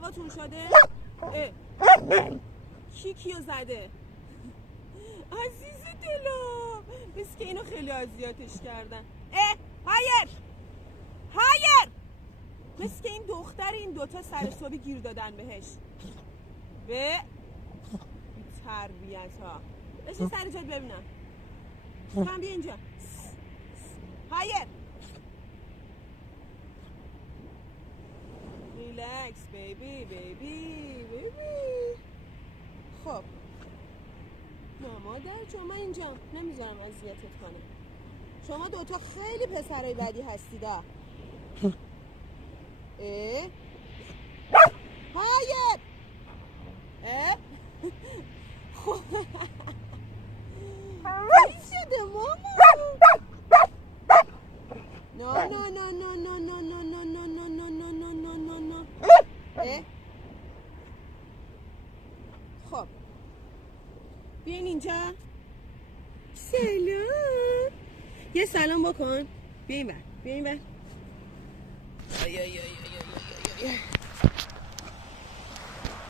دعواتون شده؟ کی کیو زده؟ عزیز دلم، مثل که اینو خیلی اذیتش کردن. هایر مثل که این دختر این دوتا سر صبحی گیر دادن بهش. به تربیت ها. بشین سر جات ببینم. تو هم بیا اینجا. هایر ریلکس بیبی. خب نه مادر چون من اینجا نمیذارم اذیتت کنه. شما دوتا خیلی پسرای بدی هستیدا. هایر چی شده ماما؟ نه خب بیاین اینجا. سلام. یه سلام بکن. بیاین بر